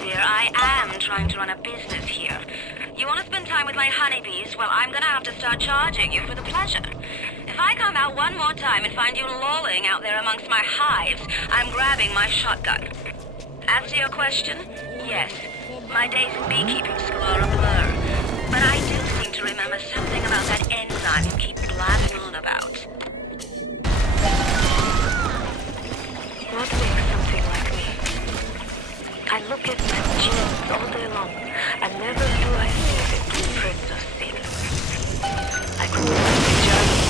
dear. I am trying to run a business here. You want to spend time with my honeybees? Well, I'm gonna have to start charging you for the pleasure. If I come out one more time and find you lolling out there amongst my hives, I'm grabbing my shotgun. As to your question, yes, my days in beekeeping school are a blur. But I do seem to remember something about that enzyme you keep blabbing on about. What makes something like me? I look at my genes all day long, and never do I see the blueprints of sin. I grew up in Germany,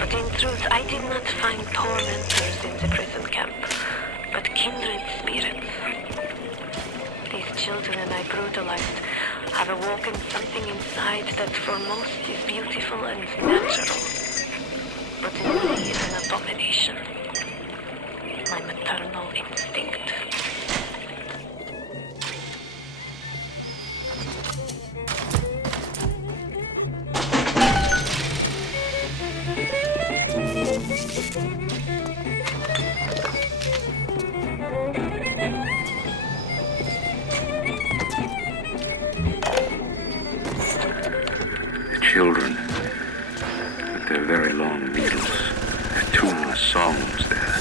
but in truth I did not find tormentors in the prison camp, but kindred spirits. These children I brutalized have awoken something inside that for most is beautiful and natural, but in me is an abomination. My maternal instinct. Children, with their very long needles, their tuneless songs, their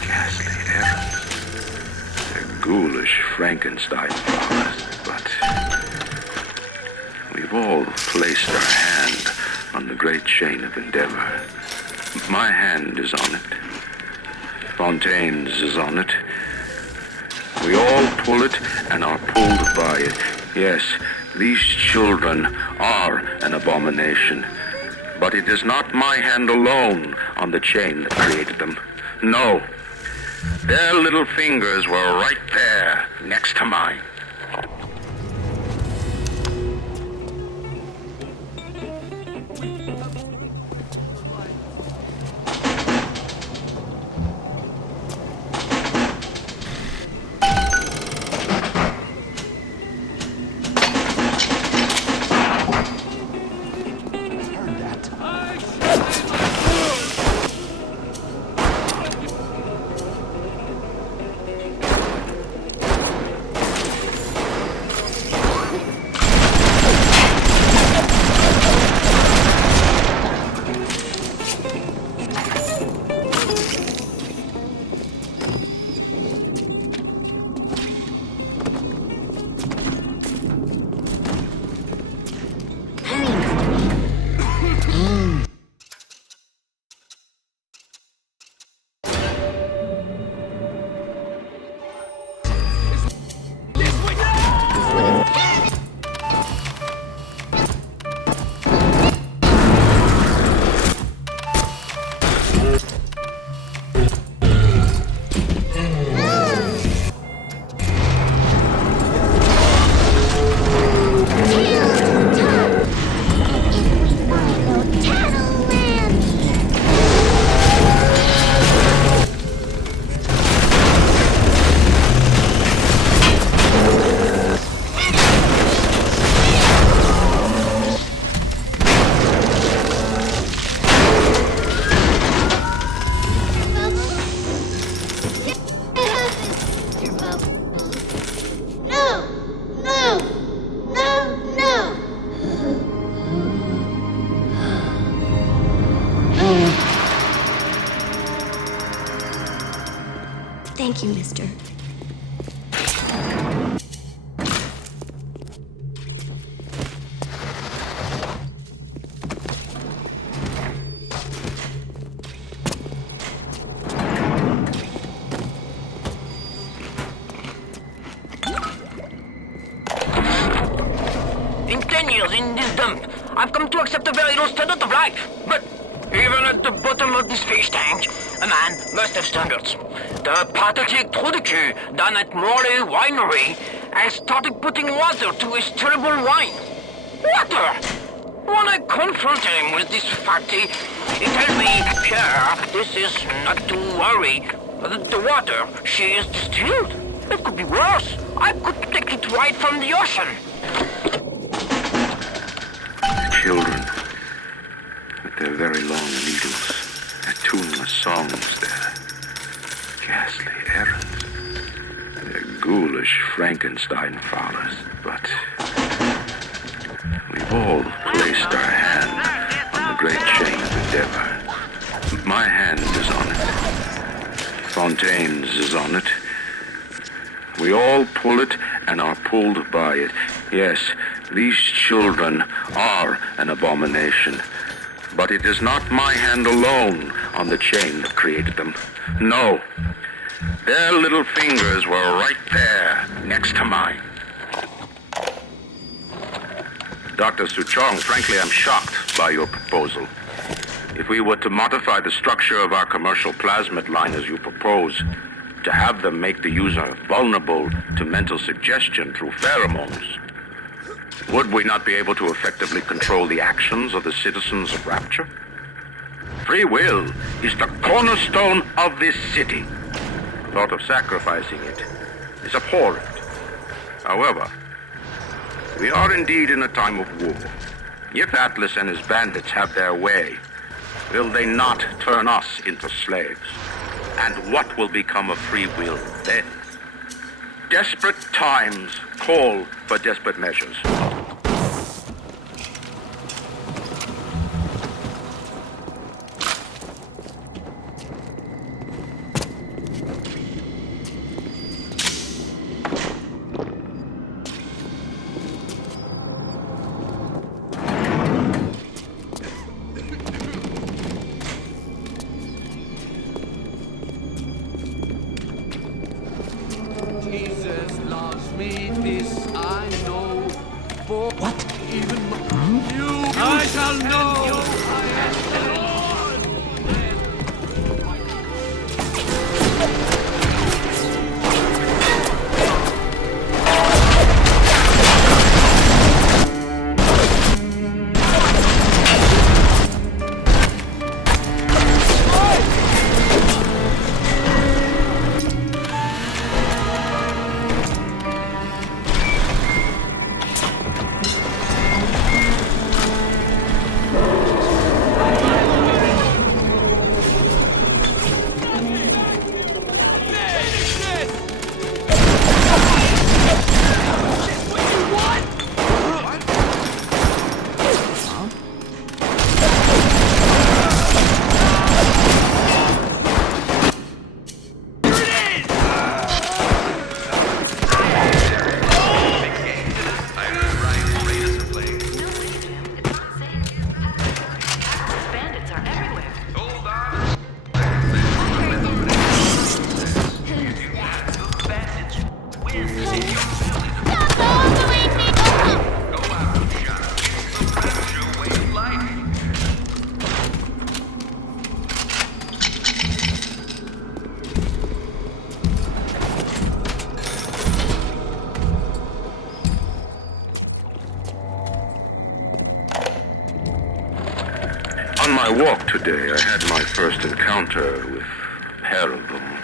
ghastly errands, their ghoulish Frankenstein flowers. But we've all placed our hand on the great chain of endeavor. My hand is on it. Fontaine's is on it. We all pull it and are pulled by it. Yes, these children are an abomination. But it is not my hand alone on the chain that created them. No. Their little fingers were right there, next to mine. Thank you, mister. In 10 years in this dump, I've come to accept a very low standard of life. But even at the bottom of this fish tank, a man must have standards. The pathetic Trudecu down at Morley Winery has started putting water to his terrible wine. Water! When I confronted him with this fact, he told me, Pierre, this is not to worry. The water, she is distilled. It could be worse. I could take it right from the ocean. Children, with their very long needles, their tuneless songs, their ghastly errands, their ghoulish Frankenstein fathers, but we've all placed our hand on the great chain of endeavor. My hand is on it. Fontaine's is on it. We all pull it and are pulled by it. Yes, these children are an abomination. But it is not my hand alone on the chain that created them. No. Their little fingers were right there, next to mine. Dr. Suchong, frankly, I'm shocked by your proposal. If we were to modify the structure of our commercial plasmid line as you propose, to have them make the user vulnerable to mental suggestion through pheromones, would we not be able to effectively control the actions of the citizens of Rapture? Free will is the cornerstone of this city. The thought of sacrificing it is abhorrent. However, we are indeed in a time of war. If Atlas and his bandits have their way, will they not turn us into slaves? And what will become of free will then? Desperate times call for desperate measures. Jesus loves me, this I know. For what? Even you, I shall know. I am the Lord. On my walk today, I had my first encounter with a pair of them.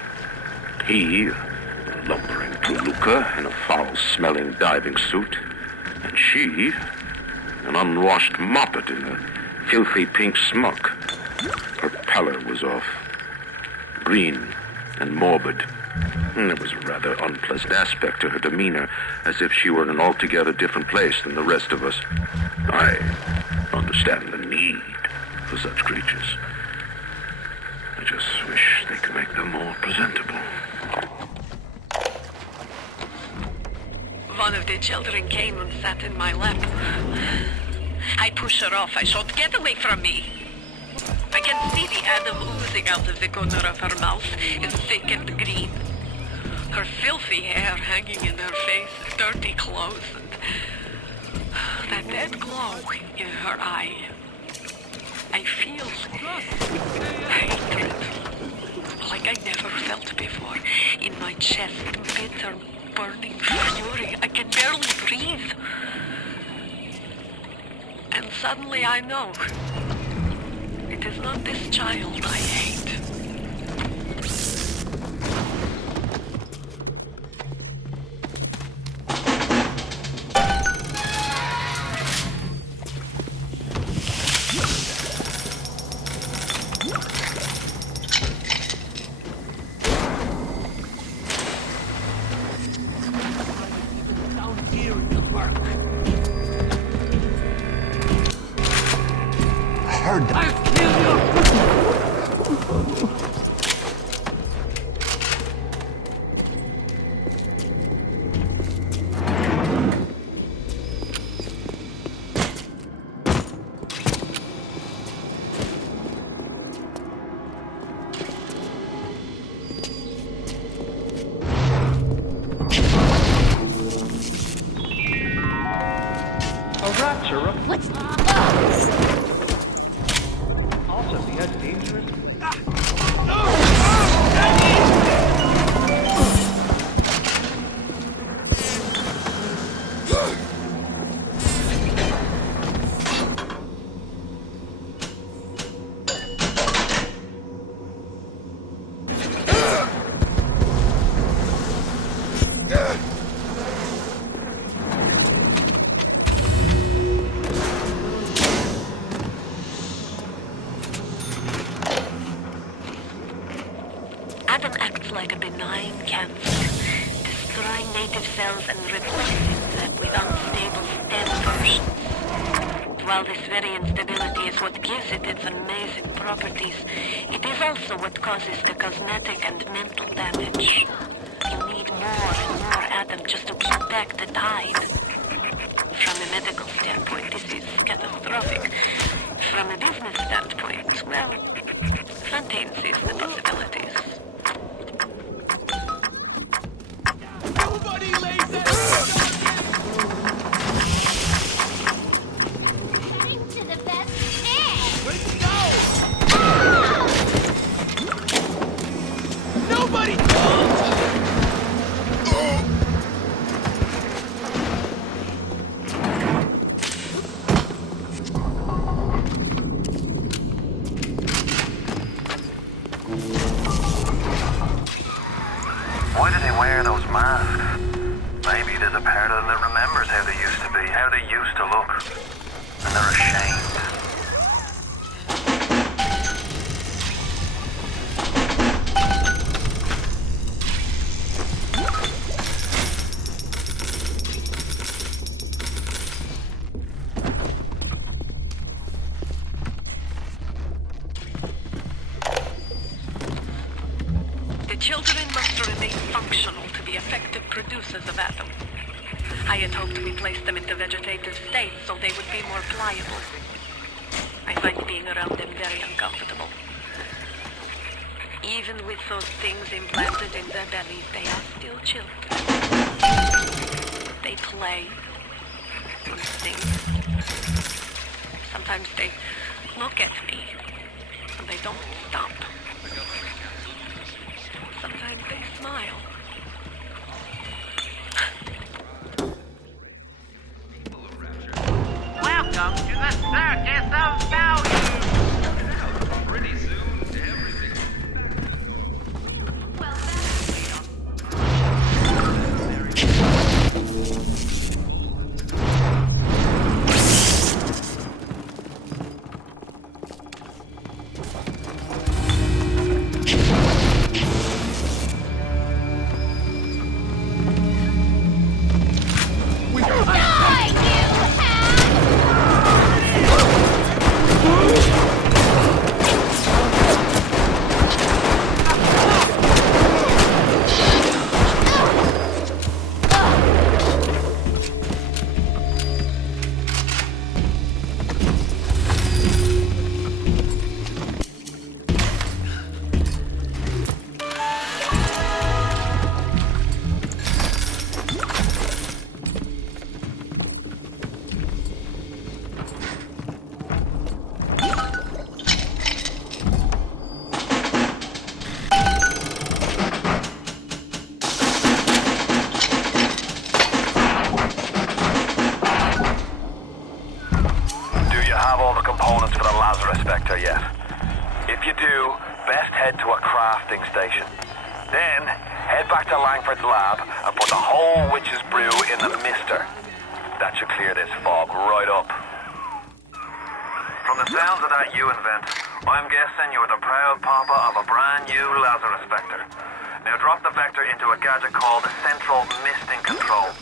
He, a lumbering Toluca in a foul-smelling diving suit, and she, an unwashed moppet in a filthy pink smock. Her pallor was off, green and morbid. And there was a rather unpleasant aspect to her demeanor, as if she were in an altogether different place than the rest of us. I understand the need for such creatures. I just wish they could make them more presentable. One of the children came and sat in my lap. I pushed her off. I shouted, "Get away from me!" I can see the Adam oozing out of the corner of her mouth. It's thick and green. Her filthy hair hanging in her face, dirty clothes, and that dead glow in her eye. I feel hatred, like I never felt before. In my chest, bitter, burning fury. I can barely breathe. And suddenly I know, it is not this child I hate. I heard that. I'll kill you! A rapture of... What's... Also, he had dangerous... Adam acts like a benign cancer, destroying native cells and replacing them with unstable stem versions. While this very instability is what gives it its amazing properties, it is also what causes the cosmetic and mental damage. You need more and more Adam just to keep back the tide. From a medical standpoint, this is catastrophic. From a business standpoint, well, Fontaine sees the possibilities. Nobody lays it! Heading to the best fish! Let's go! Nobody! Why do they wear those masks? Maybe there's a part of them that remembers how they used to be, how they used to look. And they're ashamed. The children must remain functional to be effective producers of Atom. I had hoped we placed them into vegetative state so they would be more pliable. I find being around them very uncomfortable. Even with those things implanted in their bellies, they are still children. They play and sing. Sometimes they look at me and they don't stop. Sometimes they smile. Welcome to the Circus of Value! Pretty soon, everything... components for the Lazarus Vector yet. If you do, best head to a crafting station. Then, head back to Langford's lab and put the whole witch's brew in the mister. That should clear this fog right up. From the sounds of that you invent, I'm guessing you're the proud papa of a brand new Lazarus Vector. Now drop the Vector into a gadget called the Central Misting Control.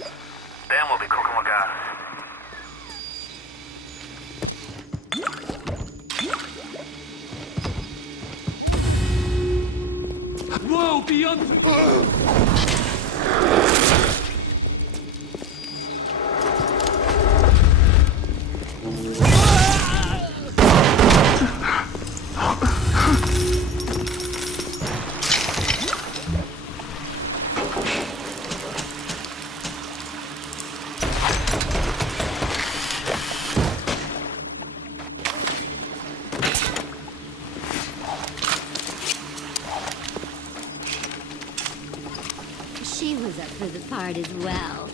Then we'll be cooking with gas. Whoa, beyond... She was up for the part as well.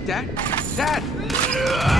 Dad? Dad!